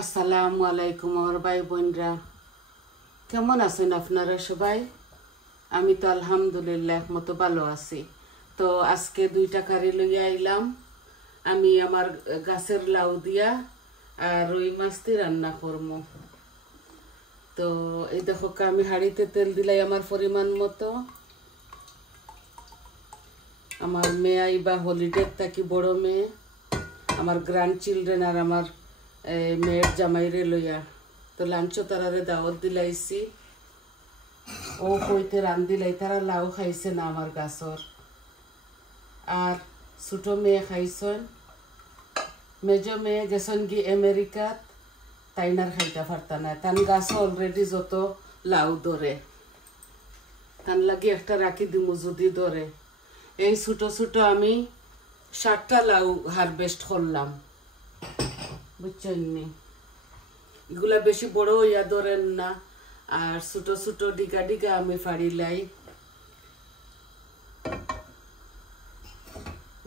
আসসালামু আলাইকুম আমার ভাই বোনরা, কেমন আছেন আপনারা সবাই? আমি তো আলহামদুলিল্লাহ মতো ভালো আছি। তো আজকে 2টা কারি লইয়া আইলাম। আমি আমার গাছের লাউ দিয়া আর রুই মাছ দিয়ে রান্না করব। তো এই দেখো আমি হাঁড়িতে তেল দিলাই আমার পরিমাণ মতো। আমার মেয়ে আইবা হলিডে থাকি, বড় মেয়ে, আমার গ্র্যান্ড চিলড্রেন আর আমার মেয়ের জামাইরে লইয়া। তো লাঞ্চ তারারে দাওয়াত দিলাইছি। ও কইতে রান্দিলাই, তারা লাউ খাইছে না আমার গাছর। আর ছোট মেয়ে খাইছেন, মেজ মেয়ে গেছেন কি আমেরিকাত, তাইনার খাইতে পারতা না। তান গাছ অলরেডি যত লাউ ধরে, তান লাগি একটা রাখি দিমু যদি ধরে। এই ছোট ছোট আমি 7টা লাউ হারভেস্ট করলাম, বুঝছেন নি? এগুলা বেশি বড় হইয়া ধরেন না, আর ছোট ছোট ডিগা ডিগা আমি ফাড়িলাই।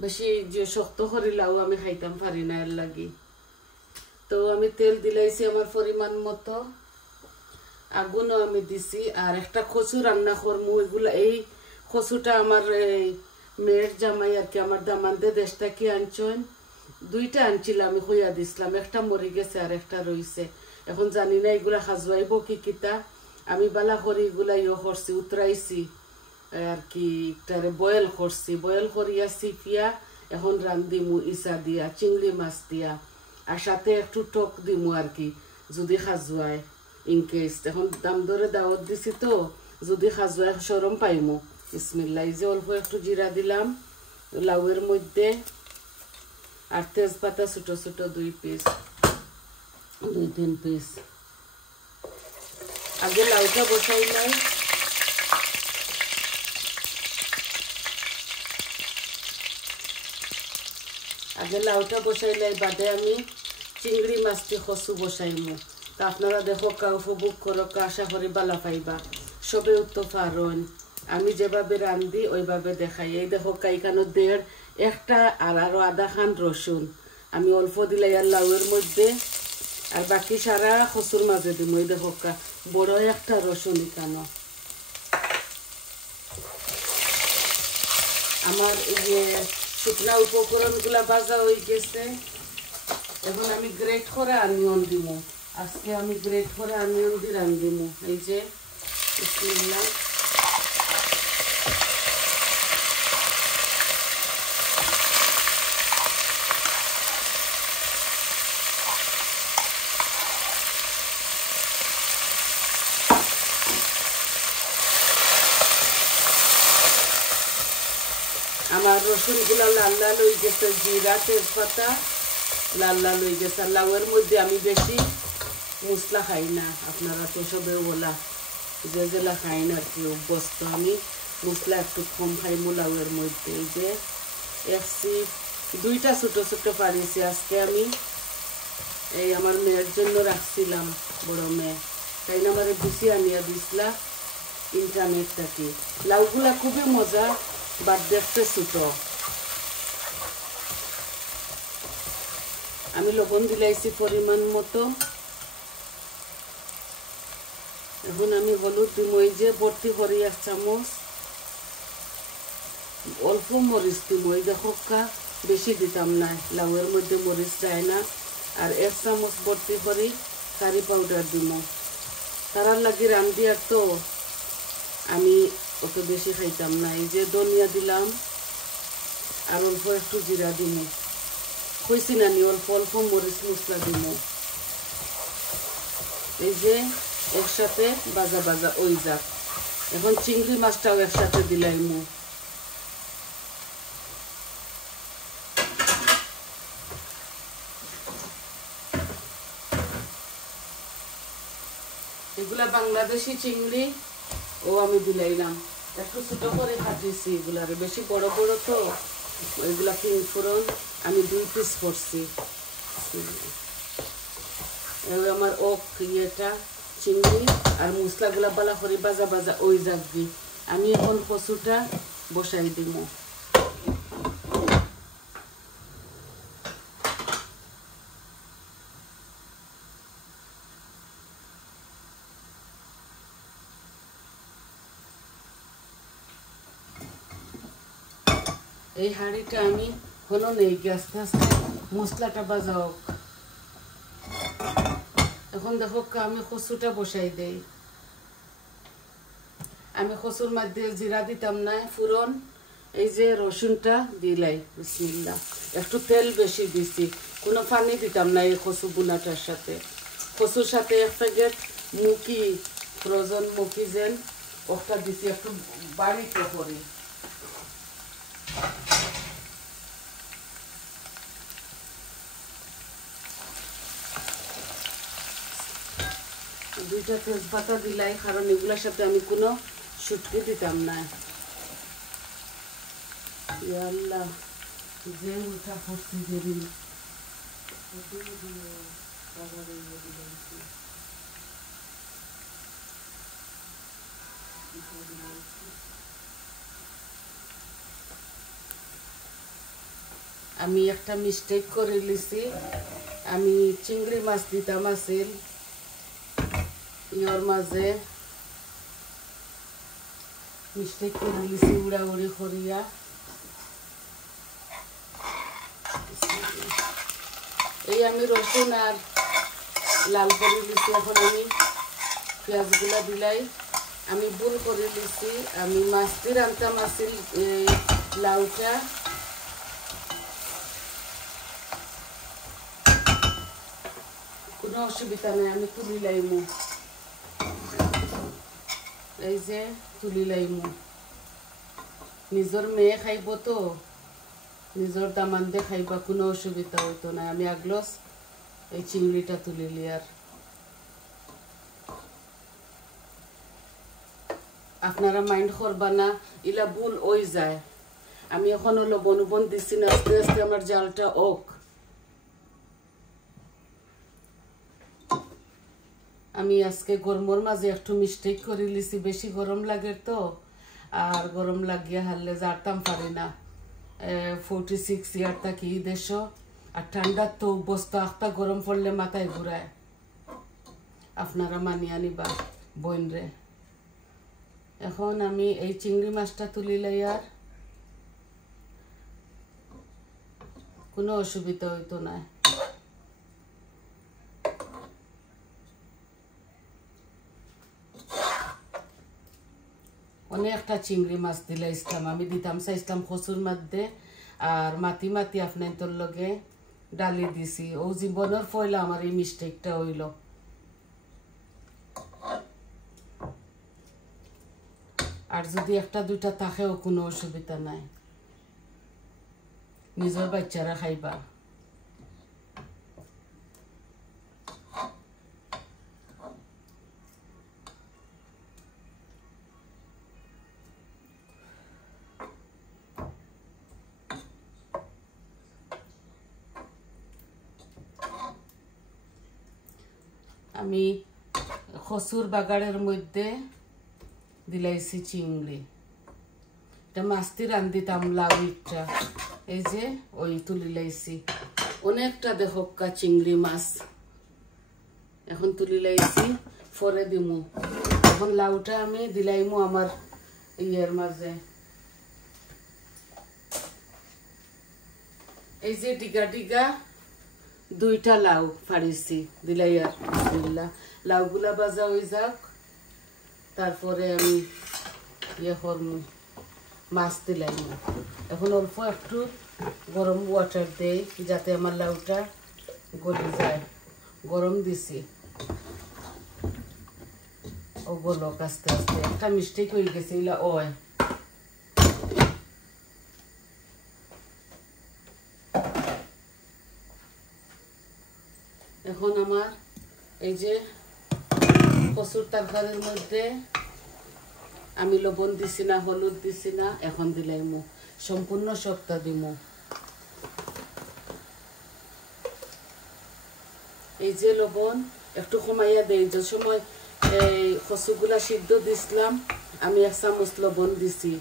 বেশি যে শক্ত করে লাউ আমি খাইতাম পারি না, এর লাগি। তো আমি তেল দিলাইছি আমার পরিমাণ মতো, আগুনও আমি দিছি। আর একটা কচু রান্না করমু। এগুলা এই কচুটা আমার মেয়ের জামাই আর কি আমার দামানদে দেশটা কি আনছেন, 2টা আনছিল, আমি হইয়া দিছিলাম। একটা মরি গেছে আর একটা রইছে। এখন জানি না এগুলা খাজুয়াইব কি কিতা। আমি বালা করি এগুলা করছি, উতরাইছি আর কি, একটারে বয়েল করছি। বয়েল করিয়া সিফিয়া এখন রান্দিমু ইসা দিয়া, চিংড়ি মাছ দিয়া, আর সাথে একটু টক দিমু আর কি, যদি খাজুয়ায় ইনকেস। এখন দাম ধরে দাওয়াত দিছি, তো যদি খাজুয়ায় সরম পাইমু। বিসমিল্লাহ। এই যে অল্প একটু জিরা দিলাম লাউয়ের মধ্যে, আর তেজপাতা ছোট ছোট 2-3 পিস। আগে লাউটা বসাইলাই। বাদে আমি চিংড়ি মাছটি কচু বসাইমু। তা আপনারা দেখো উপভোগ করো, আশা করি বালা পাইবা। সবে উত্তর পারন, আমি যেভাবে রান্ধি ওইভাবে দেখাই। এই দেখো এখানে 1.5 আর আরো আধা খান রসুন আমি অল্প দিলাই আর লাউয়ের মধ্যে, আর বাকি সারা কচুর মাঝে দিম। ওই দেখো বড় একটা রসুন এখানে। আমার শুকনা উপকরণ গুলা ভাজা হয়ে গেছে। এখন আমি গ্রেট করে অনিয়ন দিব। আজকে আমি গ্রেট করে অনিয়ন দিয়ে রান্ধিব। এই যে বিসমিল্লাহ। আমার রসুন গুলা লাল লাল হয়ে গেছে, জিরা তেজপাতা লাল লাল হয়ে গেছে। লাউয়ের মধ্যে আমি বেশি মশলা খাই না, আপনারা তো সবে বলা যে যেলা খাই না আর কি অভ্যস্ত। আমি মশলা একটু কম খাই লাউয়ের মধ্যে। এই যে 2টা ছোট ছোট পারিছি আজকে আমি। এই আমার মেয়ের জন্য রাখছিলাম, বড় মেয়ে, তাই না আমার বেশি আনিয়া দিছিলা ইন্টারনেট থাকি। লাউগুলা খুবই মজা, বাট দেখতে ছোট। আমি লবণ দিলাইছি পরিমাণ মতো। এখন আমি হলুদ দিব, এই যে ভর্তি করি 1 চামচ। অল্প মরিচ দিব, এই দেখো বেশি দিতাম না, লাউয়ের মধ্যে মরিচ যায় না। আর 1 চামচ ভর্তি করি কারি পাউডার দিব। তারার লাগি রান্ধি, আর তো আমি অত বেশি খাইতাম না। এই যে ধনিয়া দিলাম, আর অল্প একটু জিরা দিব। কইছি না নি অল্প অল্প মরিচ মশলা দিব। এই যে একসাথে বাজা বাজা ওই যাক। এখন চিংড়ি মাছটাও একসাথে দিলাইমু। এগুলা বাংলাদেশি চিংড়ি ও আমি দিলাইলাম। একটু ছোট করে কাটিয়েছি এগুলারে, বেশি বড় বড় তো। ওইগুলা ফোড়ন আমি 2 পিস করছি। আমার ইয়েটা চিংড়ি আর মশলাগুলা বালা করে বাজা বাজা ওই যাবি। আমি এখন কচুটা বসাই দিব। এই হাঁড়িটা আমি হলো নেই আস্তে আস্তে মশলাটা বাজা হোক। এখন দেখো আমি কচুটা বসাই দেই। আমি কচুর মধ্যে জিরা দিতাম না, ফুরন এই যে রসুনটা দিলাই। বিসমিল্লাহ। একটু তেল বেশি দিছি, কোনো পানি দিতাম না এই কচু বুনাটার সাথে। কচুর সাথে এক প্যাকেট মুখি, ফ্রোজেন মুখি যেন ওটা দিছি, একটু বাড়িতে করি। দুইটা তেজপাতা দিলাই, কারণ এগুলোর সাথে আমি কোনো শুটকি দিতাম না। আল্লাহ, যে উঠা করছি যেদিন আমি একটা মিস্টেক করে লিছি। আমি চিংড়ি মাছ দিতাম আছিল ইয়র মাঝে, মিস্টেক করে লিছি উড়াউড়ি করিয়া। এই আমি রসুন আর লাল করে লিছি। এখন আমি পেঁয়াজগুলা দিলাই। আমি ভুল করে লিছি, আমি মাছটি রান্তাম আছিল লাউটা। কোনো অসুবিধা নাই, আমি তুলি লাইমু। এই যে তুলি লাইমু, নিজের মেয়ে খাইব তো, নিজের দামান দিয়ে খাইবা, কোনো অসুবিধা হইতো না। আমি আগলস এই চিংড়িটা তুলিলি। আর আপনারা মাইন্ড করবা না, ইলা ভুল ওই যায়। আমি এখন লবণ উবন দিছি না, আস্তে আস্তে আমার জালটা ওক। আমি আজকে গরমের মাঝে একটু মিস্টেক করে লিছি, বেশি গরম লাগে তো, আর গরম লাগিয়া হারলে জারতাম পারি না। 46 ইয়ার থাকি দেশ, আর ঠান্ডার তো অবস্থা, একটা গরম পড়লে মাথায় ঘুরায়। আপনারা মানিয়ে নিবা বইন রে। এখন আমি এই চিংড়ি মাছটা তুলি লাই, আর কোনো অসুবিধা হইতো না। অনেকটা চিংড়ি মাছ দিলে ইসলাম, আমি দিতাম চাইছিলাম কচুর মধ্যে, আর মাতি মাতি আপনার তোর লগে ডালি দিছি। ও জীবনের পয়লা আমার এই মিস্টেকটা হইল। আর যদি একটা দুইটা থাকেও কোনো অসুবিধা নাই, নিজের বাচ্চারা খাইবা। আমি কচুর বাগাড়ের মধ্যে দিলাইছি চিংড়ি। এটা মাছটি রান্ধিতাম লাউটা, এই যে ওই তুলি লাইছি। অনেকটা দেখোকা চিংড়ি মাছ এখন তুলি লাইছি, পরে দিমু। এখন লাউটা আমি দিলাইমু আমার ইয়ের মাঝে। এই যে ডিগা ডিগা দুইটা লাউ ফাড়িছি দিলাই। আর বিসমিল্লাহ, লাউগুলা ভাজা হয়ে যাক, তারপরে আমি ইয়ে করমু, মাছ দিলাইমু। এখন অল্প একটু গরম ওয়াটার দেই যাতে আমার লাউটা গলে যায়। গরম দিছি, ও গলক আস্তে আস্তে। একটা মিস্টেক হয়ে গেছে, ইলা ওয়। এখন আমার এই যে কচুর তরকারির মধ্যে আমি লবণ দিছি না, হলুদ দিছি না, এখন দিলাইমু সম্পূর্ণ সবটা দিমু। এই যে লবণ একটু কমাইয়া দেই। যে সময় এই কচুগুলা সিদ্ধ দিছিলাম আমি 1 চামচ লবণ দিছি,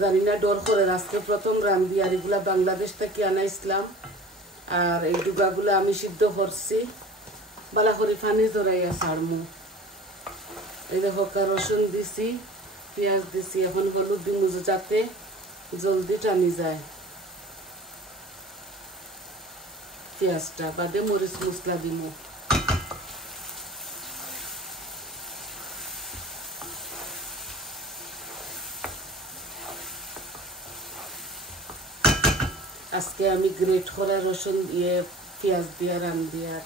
জানি না ডর করে। আজকে প্রথম রান্ধি, আর এগুলা বাংলাদেশ থেকে আনাইছিলাম। আর এই ডুবাগুলা আমি সিদ্ধ করছি, বালা করে পানি জড়াইয়া ছাড়মু। এই দেখো রসুন দিছি, পেঁয়াজ দিছি, এখন হলুদ দিমু যাতে জলদি টানি যায়। পেঁয়াজটা বাদে মরিচ মশলা দিব আজকে আমি গ্রেট করা রসুন দিয়ে পেঁয়াজ দিয়ে রান্ধি আর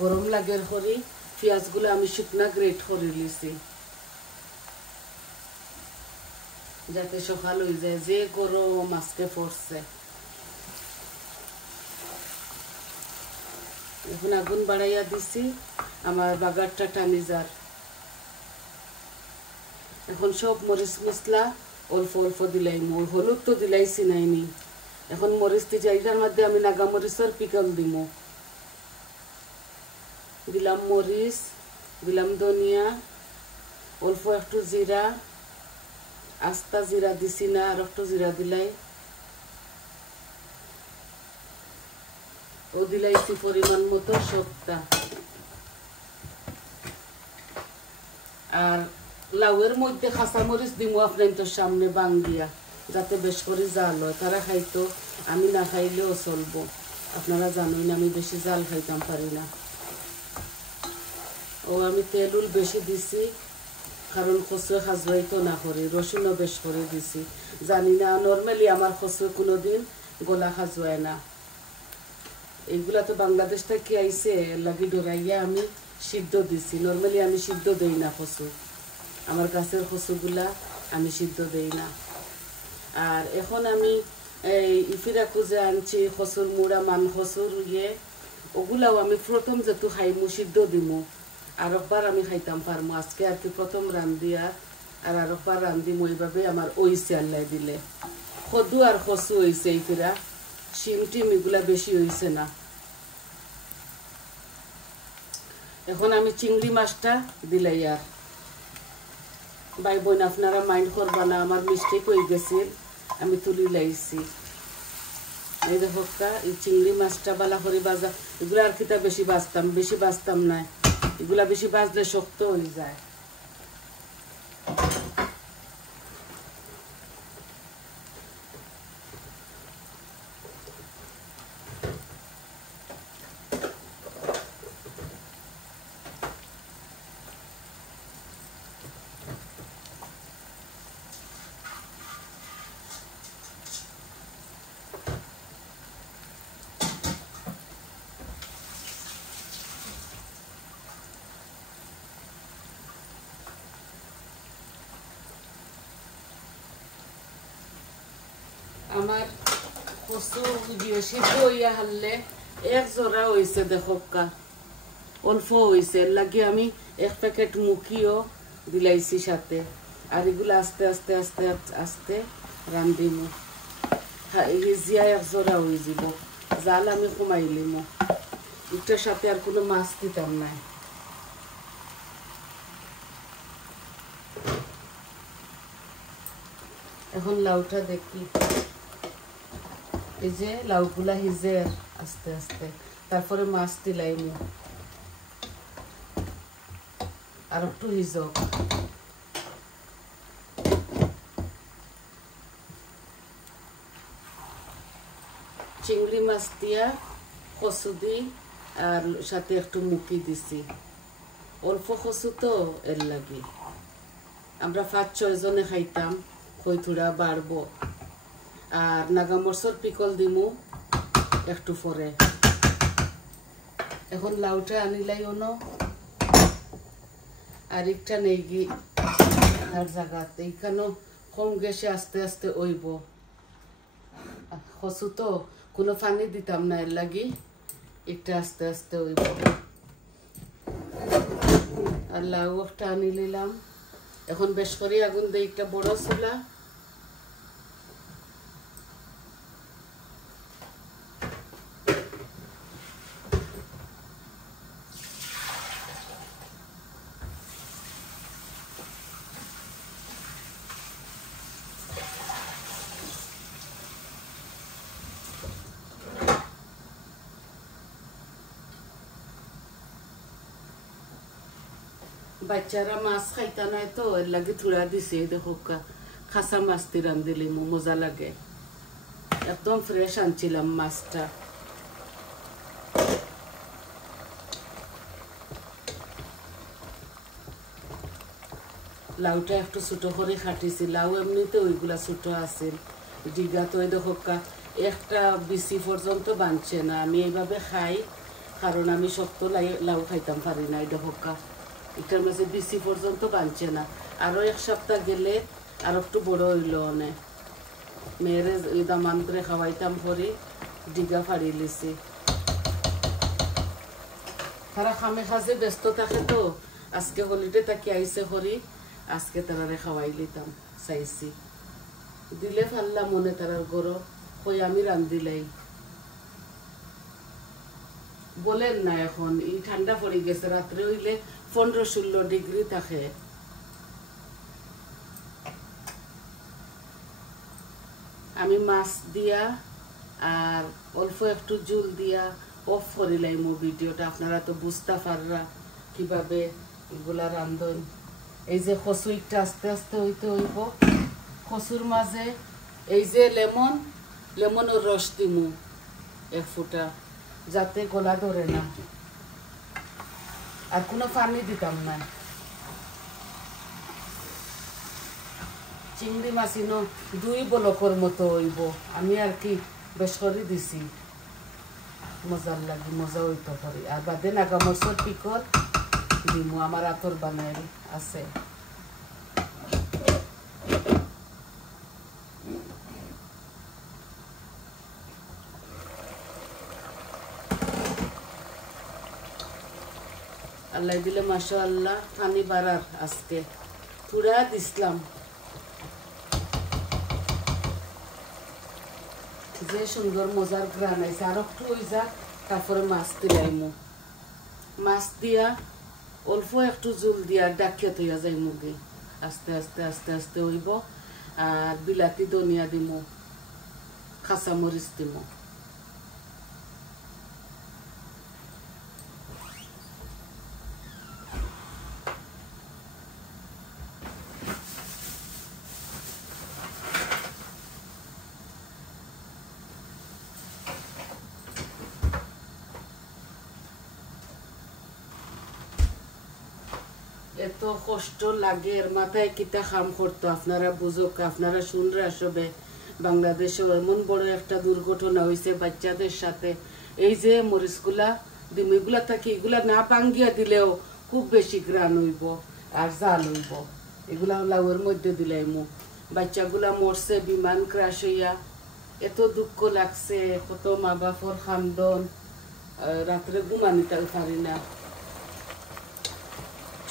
গরম লাগের করি পেঁয়াজগুলো আমি শুকনা গ্রেট করে লিছি যাতে সকাল হয়ে যায় যে গরম আজকে পড়ছে এখন আগুন বাড়াইয়া দিছি আমার বাগারটা টানি যার এখন সব মরিচ মশলা অল্প অল্প দিলাইম হলুদ তো দিলাইছি নাইনি এখন মরিচ দি জায়গার মধ্যে আমি নাগা মরিচের পিকল দিব দিলাম মরিচ দিলাম ধনিয়া অল্প একটু জিরা আস্তা জিরা দিছি না আর একটু জিরা দিলাই ও দিলাইছি পরিমাণ মতো সবটা আর লাউয়ের মধ্যে কাঁচামরিচ দিব আপনার সামনে বাঙ্গিয়া যাতে বেশ করে জাল হয় তারা খাইতো আমি না খাইলেও চলবো আপনারা জানেন আমি বেশি জাল খাইতাম পারি না ও আমি তেলুল বেশি দিছি কারণ কচুয়ে খাজুয়াইতো না করে রসুনও বেশ করে দিছি জানি না নর্মালি আমার কচুয়ে কোনোদিন গলা খাজুয়ায় না এইগুলা তো বাংলাদেশ থেকে আইসে লাগি ডরাইয়া আমি সিদ্ধ দিছি নর্মালি আমি সিদ্ধ দেই না কচু আমার গাছের কচুগুলা আমি সিদ্ধ দেই না আর এখন আমি এই ইফিরা কুজে আনছি কচুর মুড়া মান কচুর ইয়ে ওগুলাও আমি প্রথম যেহেতু খাইমু সিদ্ধ দিমু আর একবার আমি খাইতাম পারমু আজকে আর কি প্রথম রান্ধি আর একবার রান্ধিমু এইভাবে আমার ওইছে আল্লাহ দিলে কদু আর কচু হয়েছে ইফিরা শিম টিম এগুলা বেশি হয়েছে না এখন আমি চিংড়ি মাছটা দিলাই আর ভাই বোন আপনারা মাইন্ড করবা না আমার মিস্টেক হয়ে গেছিল আমি তুলি লাইছি এই দেখো এই চিংড়ি মাছটা বালা করে বাজা এগুলো আর কিটা বেশি বাজতাম না এগুলা বেশি বাজলে শক্ত হয়ে যায় আমার কচু সিদ্ধ হইয়া হারলে এক জোড়া হয়েছে দেখোকা অল্প হয়েছে লাগে আমি এক প্যাকেট মুখিও দিলাইছি সাথে আর এগুলো আস্তে আস্তে আস্তে আস্তে রান্ধিমু হিজিয়া এক জোড়া হয়ে যাব জাল আমি কমাইলিমু এটার সাথে আর কোনো মাছ দিতাম না এখন লাউটা দেখি এই যে লাউগুলা হিজে আস্তে আস্তে তারপরে মাছ দিলাইমু আর একটু হিজক চিংড়ি মাছ দিয়া কচু দি আর সাথে একটু মুখি দিছি অল্প কচু তো এর লাগে আমরা 5-6 জনে খাইতাম কই থোড়া বাড়বো আর নাগামরচর পিকল দিমু একটু পরে এখন লাউটা আনিলাই অন আর একটা নেই গি আর জায়গাতে এইখানেও কম গ্যাসে আস্তে আস্তে ওইব কচু তো কোনো পানি দিতাম না এর লাগি একটা আস্তে আস্তে ওইব আর লাউ একটা আনি নিলাম এখন বেশ করে আগুন দিয়ে একটা বড় চুলা বাচ্চারা মাছ খাইতা নাই তো এর লাগে থোড়া দিছে দেখো খাসা মাছ দি রান্ধিলে মজা লাগে একদম ফ্রেশ আনছিলাম মাছটা। লাউটা একটু ছোটো করে খাটিছি, লাউ এমনিতে ওইগুলা ছোটো আছিল। ডিগা তো এই দেখো একটা বিসি পর্যন্ত বানছে না। আমি এইভাবে খাই কারণ আমি শক্ত লাউ খাইতাম পারি না। এই দেখো এটার মাঝে বিসি পর্যন্ত বানছে না। আরও এক সপ্তাহ গেলে আর একটু বড় হইল অনেক। মেয়েরে ওই দামান করে খাওয়াইতাম করি, ডিগা ফাড়ি লিছি। তারা খামে খাজে ব্যস্ত থাকে তো, আজকে হলিডে তাকে আইসে করি, আজকে তারারে খাওয়াই লিতাম চাইছি। দিলে ফাল্লা মনে তারার গরো কই আমি রান্ধিলাই। বলেন না এখন এই ঠান্ডা পড়ে গেছে, রাত্রে হইলে 15-16 ডিগ্রি থাকে। আমি মাছ দিয়া আর অল্প একটু জুল দিয়া অফ করিলাই মো ভিডিওটা। আপনারা তো বুঝতে পাররা কিভাবে এগুলা রান্ধন। এই যে কচুইটা আস্তে আস্তে হইতে হইব। কচুর মাঝে এই যে লেমনের রস দিমু 1 ফুটা, যাতে গলা ধরে না। আর কোনো পানি দিতাম না। চিংড়ি মাছিনো 2 বলকর মতো হইব। আমি আর কি বেশ করে দিছি, মজার লাগে, মজা হইতে পারি। আর বাদে নাগা মরচর পিকল দিমু, আমার আতর বানাই আছে। আল্লাহ দিলে মাশাআল্লাহ পানি বাড়ার আজকে পুরা দিসলাম। যে সুন্দর মজার গ্রান আইছে। আর একটু হয়ে যাক, তারপরে মাছ দিলাইমু। মাছ দিয়া অল্প একটু জুল দিয়া ডাকিয়া তৈয়া যাই মুগে। আস্তে আস্তে আস্তে আস্তে হইব। আর বিলাতি ধনিয়া দিমু, কাঁচামরিচ দিমু। এত কষ্ট লাগে, এর মাথায় কিতা কাম করতো আপনারা বুঝুক, আপনারা শুনরা সবে। বাংলাদেশে এমন বড় একটা দুর্ঘটনা হয়েছে বাচ্চাদের সাথে। এই যে মরিচগুলা দিম, এগুলা থাকি এগুলা না ভাঙ্গিয়া দিলেও খুব বেশি গ্রান হইব আর জাল হইব। এগুলা লাউয়ের মধ্যে দিলাইমু। বাচ্চাগুলা মরছে বিমান ক্রাশ হইয়া, এত দুঃখ লাগছে। কত মা বাপর খান্দন, রাত্রে ঘুমানিতে পারি না।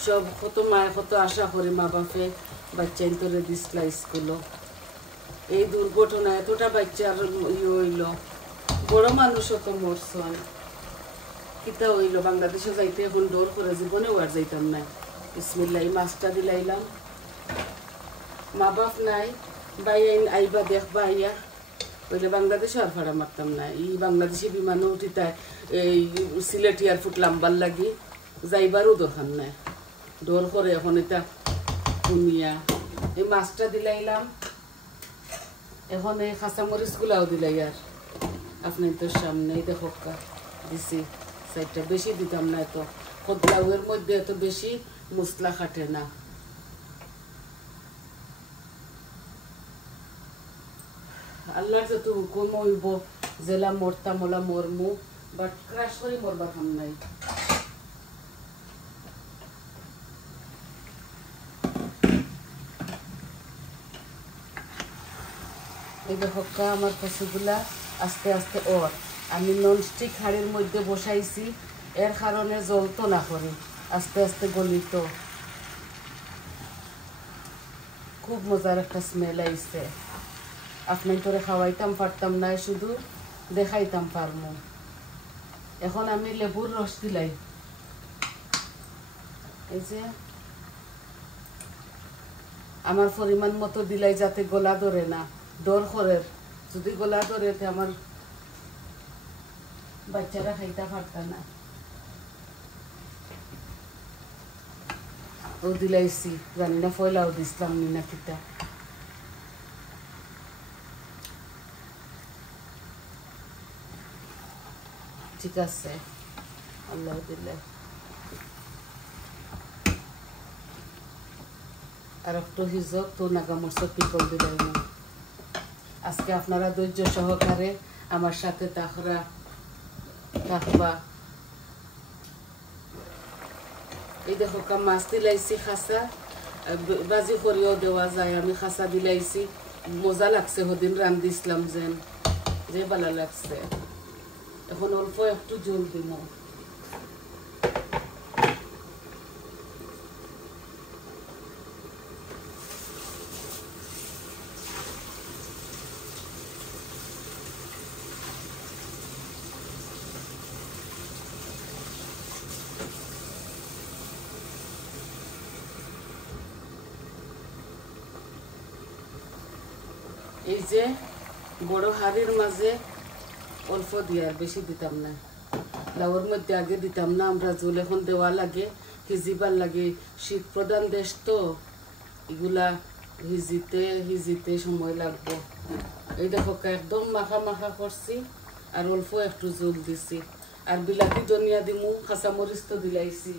সব কত মায়ের কত আশা করে মা বাপে বাচ্চা ইন্তরে দিসলা স্কুলও। এই দুর্ঘটনা এতটা বাচ্চার হইল, বড় মানুষও তো মরছন। কিতা হইল, বাংলাদেশে যাইতে এখন ডর করে, জীবনেও আর যাইতাম না। বিসমিল্লাহ, এই মাছটা দিলাইলাম। মা বাপ নাই, বাই আইবা দেখবা আইয়া বলে বাংলাদেশে আর ভাড়া মারতাম না। এই বাংলাদেশি বিমানও উঠিতায় এই সিলেট এয়ারপোর্ট লাম্বার লাগি যাইবারও দরকার নাই, ডর করে এখন এটা শুনিয়া। এই মাছটা দিলাইলাম। এখন এই কাঁচামরিচ গুলাও দিলাই। আর আপনি তো সামনেই দেখো দিছি 4টা, বেশি দিতাম না। এত লাউয়ের মধ্যে এত বেশি মশলা খাটে না। আল্লাহর যত হুকুম হইব, জেলা মরতাম ওলা মরমু, বাট ক্রাশ করে মরবার কাম নাই। এই দেখো আমার কচুগুলা আস্তে আস্তে ওর আমি ননস্টিক হাড়ির মধ্যে বসাইছি, এর কারণে জ্বলতো না করে, আস্তে আস্তে গলিত। খুব মজার একটা স্মেল আইছে। আপনি তোরে খাওয়াইতাম পারতাম না, শুধু দেখাইতাম পারমু। এখন আমি লেবুর রস দিলাই। এই যে আমার পরিমাণ মতো দিলাই, যাতে গলা ধরে না। ডর করে যদি গলা ধরে আমার বাচ্চারা খাইতে পারত না। ও দিলাইছি, জানি না ফয়লাও দিসলাম নি না কিতা। ঠিক আছে আল্লাহ দিলে আর একটু হিজক তো নাগামরিচ পিকল দিলাম আজকে আপনারা ধৈর্য সহকারে আমার সাথে থাকবা এই দেখো মাছ দিলাইছি খাসা বাজি করিও দেওয়া যায় আমি খাসা দিলাইছি মজা লাগছে হদিন রান্ধি ইসলাম যে ভালো লাগছে এখন অল্প একটু জল দিব এই যে বড় হাড়ির মাঝে অল্প দিয়ার বেশি দিতাম না লাউর মধ্যে আগে দিতাম না আমরা জল এখন দেওয়া লাগে হিজিবার লাগে শীত প্রধান দেশ তো এগুলা হিজিতে সময় লাগবো এই দেখো একদম মাখা মাখা করছি আর অল্প একটু জল দিছি আর বিলাতি ধনিয়া দিমু কাঁচামরিচ তো দিলাইছি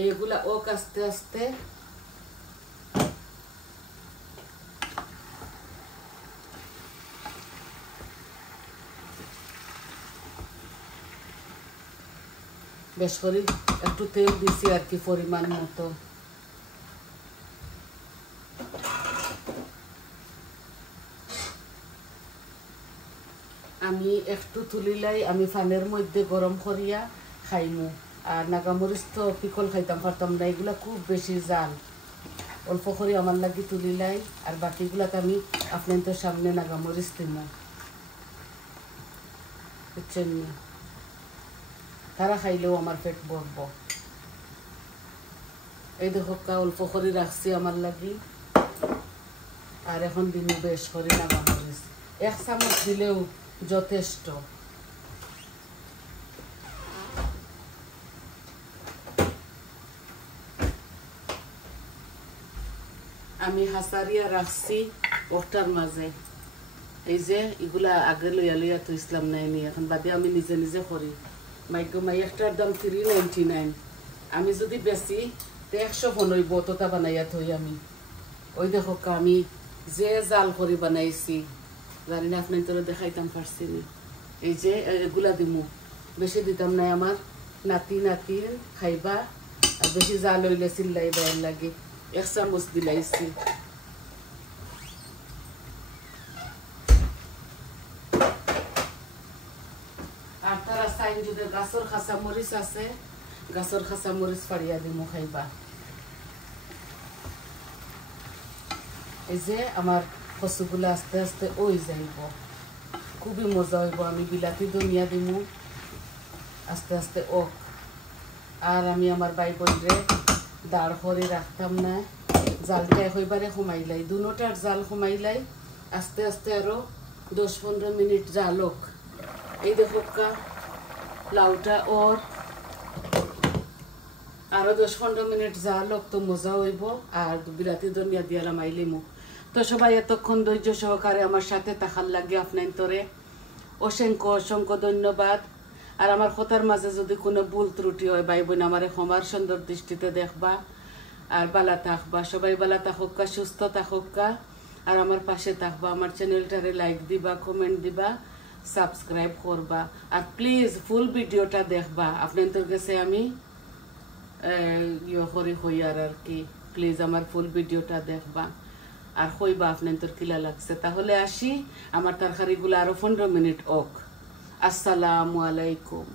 এইগুলা ওক আস্তে আস্তে বেশ করে একটু তেল দিছি আর কি পরিমাণ মতো আমি একটু তুলিলাই আমি ফানের মধ্যে গরম করিয়া খাইমু আর নাগামরিচ তো পিকল খাইতাম পারতাম না এগুলা খুব বেশি জাল অল্প করে আমার লাগি তুলিলাই আর বাকিগুলাকে আমি আপনাদের সামনে নাগামরিচ দিমু বুঝছেন না তারা খাইলেও আমার পেট ভরব এই দেখো অল্প করে রাখছি আমার লাগি আর এখন দিন বেশ করে নাগামরিচ 1 চামচ দিলেও যথেষ্ট আমি হাসারিয়া রাখছি ওটার মাঝে এই যে এগুলা আগে লইয়া তো ইসলাম নাইনি এখন বাদে আমি নিজে নিজে করি মাই একটার দাম 3.99 আমি যদি বেশি তো 100 বোতটা বানাইয়া থই আমি ওই দেখো আমি যে জাল করে বানাইছি জানি না আপনার তোরা দেখাইতাম পারছি না এই যে এগুলা দিমু বেশি দিতাম নাই আমার নাতি খাইবা আর বেশি জাল হইলে চিল্লাই দেওয়ার লাগে 1 চামচ দিলাইছি আর তারা চাইন যদি গাছর খাসা মরিচ আছে গাছর খাসা মরিচ পাড়িয়া দিমু খাইবা এই যে আমার কচুগুলা আস্তে আস্তে ওই যাইব খুবই মজা হইব আমি বিলাতি ধনিয়া দিমু আস্তে আস্তে ওক আর আমি আমার বাই বোনরে দাঁড় করে রাখতাম না জালটা হইবারে কমাইলাই দুটার জাল কমাইলাই আস্তে আস্তে আরো 10-15 মিনিট জালক এই দেখো লাউটা ওর আরো 10-15 মিনিট জালক তো মজা হইব আর বিলাতি ধনিয়া দিয়ালাম আইলিমু তো সবাই এতক্ষণ ধৈর্য সহকারে আমার সাথে থাকার লাগে আপনার তোরে অসংখ্য ধন্যবাদ আর আমার কথার মাঝে যদি কোনো ভুল ত্রুটি হয় ভাই বোন আমার ক্ষমার সুন্দর দৃষ্টিতে দেখবা আর বালা থাকবা সবাই বালা থাকুকা সুস্থ থাকুকা আর আমার পাশে থাকবা আমার চ্যানেলটারে লাইক দিবা কমেন্ট দিবা সাবস্ক্রাইব করবা আর প্লিজ ফুল ভিডিওটা দেখবা আপনাদের কাছে আমি হই আর কি প্লিজ আমার ফুল ভিডিওটা দেখবা আর কইবা আপনাদের কিলা লাগছে তাহলে আসি আমার তরকারিগুলো আরো 15 মিনিট ওক আসসালামু আলাইকুম।